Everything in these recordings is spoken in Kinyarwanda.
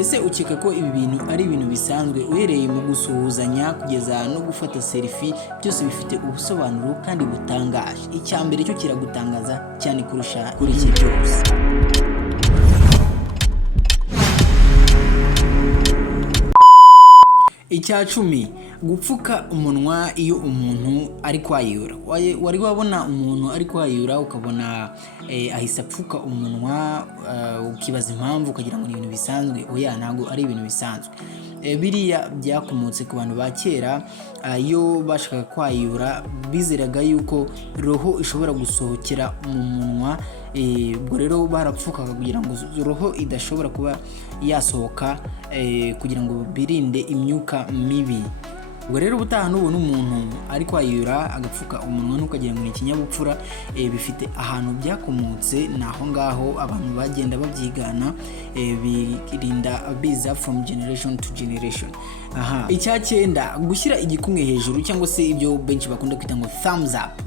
ese ukeka ko ibi bintu ari ibintu bisanzwe? Uhereye mu gusuhuzanya kugeza no gufata selfie, byose bifite ubusobanuro kandi butangaje. Icya mbere cyo kiragutangaza cyane kurusha kuri iki cyose. Icya 10, gupfuka umunwa iyo umuntu ari kwayura. Wari wabona umuntu ari kwayura ukabona ahise apfuka umunwa, ukibaza impamvu ukagira ngo ni ibintu bisanzwe. Oya, ntago ari ibintu bisanzwe. Biriya byakomotse ku bantu ba kera, iyo bashaka kwayura bizeraga yuko roho ishobora gusohokera mu munwa. Ubwo rero barapfukaga kugira ngo roho idashobora kuba yasohoka, kugira ngo birinde imyuka mibi. Ubwo rero ubutaha n'ubona umuntu ari kwayura agapfuka umunwa ntukagira ngo ni ikinyabupfura, bifite ahantu byakomotse, naho ngaho abantu bagenda babyigana, birinda biza from generation to generation. Icya 9, gushyira igikumwe hejuru cyangwa se ibyo benshi bakunda kwita ngo thumbs up.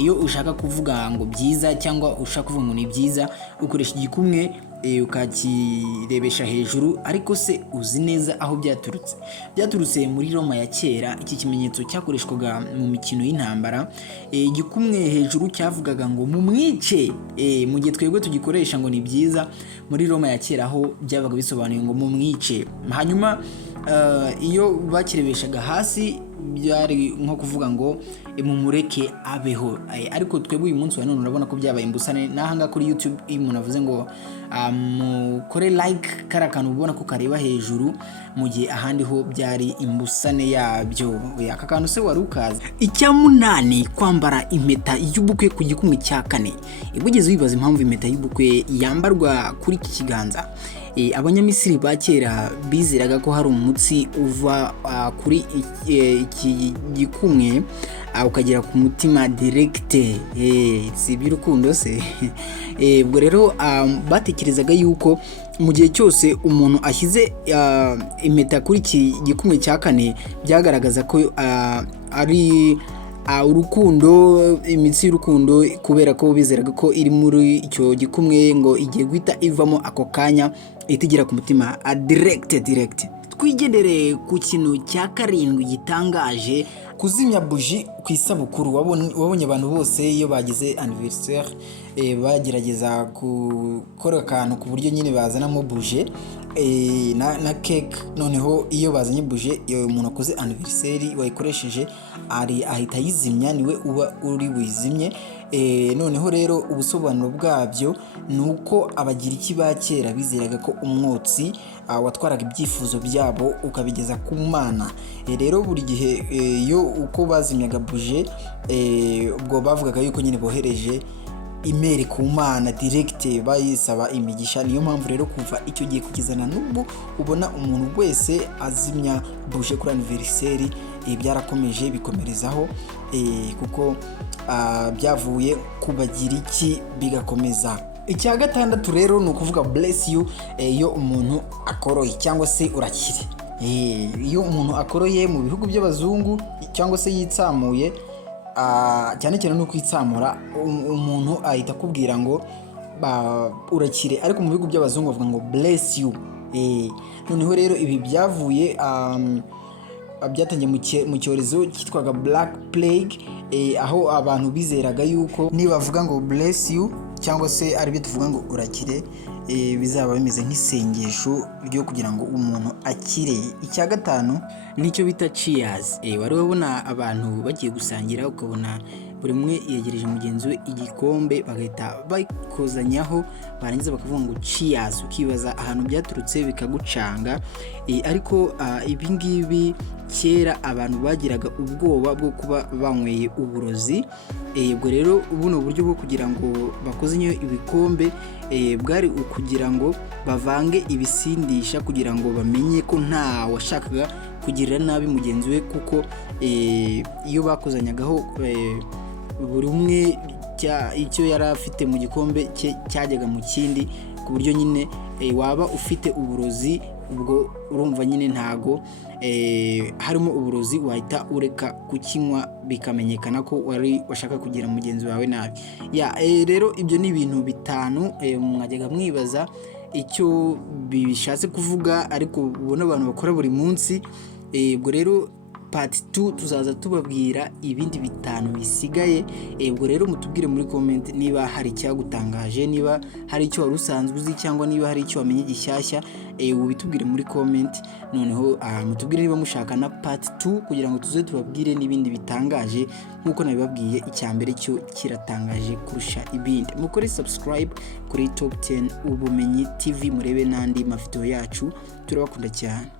Iyo ushaka kuvuga ngo byiza cyangwa ushaka kuvuga ngo ni byiza, ukoresha igikumwe ukakirebesha hejuru. Ariko se uzi neza aho byaturutse muri Roma ya kera. Iki kimenyetso cyakoreshwaga mu mikino y'intambara. Igikumwe hejuru cyavugaga ngo mumwice. Mu gihe twebwe tugikoresha ngo ni byiza, muri Roma ya kera aho byabaga bisobanuye ngo mumwice. Hanyuma iyo bakirebeshaga hasi byari nko kuvuga ngo mumureke abeho. Ariko twebwe uyu munsi wa none urabona ko byabaye imbusane. Nahanga kuri YouTube iyo umuntu avuze ngo mukore like karakantu ubona ko kareba hejuru, mu gihe ahandi ho byari imbusane yabyo. Aka kantu se wari ukazi? Icya 8, kwambara impeta y'ubukwe ku gikumwe cya 4. Ibugeze wibaza impamvu impeta y'ubukwe yambarwa kuri iki kiganza. Abanyamisiri ba kera bizeraga ko hari umutsi uva kuri iki gikumwe ukagera ku mutima direct. Si iby'urukundo se? Ubwo rero batekerezaga yuko mu gihe cyose umuntu ashyize impeta kuri iki gikumwe cya 4 byagaragaza ko ari urukundo, imitsi y'urukundo, kubera ko bizeraga ko iri muri icyo gikumwe ngo igiye guhita ivamo ako kanya itigera ku mutima direct. Twigendere ku kintu cya 7 gitangaje, kuzimya buji ku isabukuru. Wabonye abantu bose iyo bagize anniversaire bagerageza gukora akantu ku buryo nyine bazanamo buje na cake. Noneho iyo bazanye buje, umuntu akoze anniversaire wayikoresheje ahita yizimya, niwe uba uri buyizimye. Noneho rero ubusobanuro bwabyo nuko abagiriki ba kera bizeraga ko umwotsi watwaraga ibyifuzo byabo ukabigeza ku Mana. Rero buri gihe iyo uko bazimyaga buje, ubwo bavugaga yuko nyine bohereje email ku Mana direct bayisaba imigisha. Niyo mpamvu rero kuva icyo gihe kugezana n'ubu ubona umuntu wese azimya buje kuri anniversaire, byarakomeje bikomerezaho, kuko byavuye kubagira iki bigakomeza. Icya 6 rero ni ukuvuga bless you iyo umuntu akoroye cyangwa se urakire. Iyo umuntu akoroye mu bihugu by'abazungu cyangwa se yitsamuye, cyane cyane no kwitsamura, umuntu ahita akubwira ngo urakire. Ariko mu bihugu by'abazungu bavuga ngo bless you. Noneho rero ibi byavuye byatangiye mu cyorezo cyitwaga Black Plague, aho abantu bizeraga yuko nibavuga ngo bless you cyangwa se ari byo tuvuga ngo urakire, bizaba bimeze nk'isengesho ryo kugira ngo umuntu akire. Icya 5 nicyo bita cheers. Wari wabona abantu bagiye gusangira ukabona buri umwe yegereje mugenzi we igikombe bagahita bakozanyaho, barangiza bakavuga ngo cheers, ukibaza ahantu byaturutse bikagucanga. Ariko ibi ngibi kera abantu bagiraga ubwoba bwo kuba banyweye uburozi. Ubwo rero buno buryo bwo kugira ngo bakozanyeho ibikombe bwari ukugira ngo bavange ibisindisha kugira ngo bamenye ko nta washakaga kugirira nabi mugenzi we, kuko iyo bakozanyagaho buri umwe icyo yari afite mu gikombe cye cyajyaga mu kindi, ku buryo nyine waba ufite uburozi, ubwo urumva nyine ntago harimo uburozi wahita ureka kukinywa bikamenyekana ko wari washaka kugira mugenzi wawe nabi. Rero ibyo ni ibintu 5 mwajyaga mwibaza icyo bishatse kuvuga, ariko ubona abantu bakora buri munsi. Ubwo rero part 2 tuzaza tubabwira ibindi 5 bisigaye. Ubwo rero mutubwire muri comment niba hari icyagutangaje, niba hari icyo wari usanzwe uzi, cyangwa niba hari icyo wamenye gishyashya. Ubitubwire muri comment, noneho mutubwire niba mushaka na part 2 kugira ngo tuze tubabwire n'ibindi bitangaje nkuko nabibabwiye. Icyambere cyo kiratangaje kurusha ibindi. Mukore subscribe kuri Top 10 Ubumenyi TV, murebe n'andi mavideo yacu. Turabakunda cyane.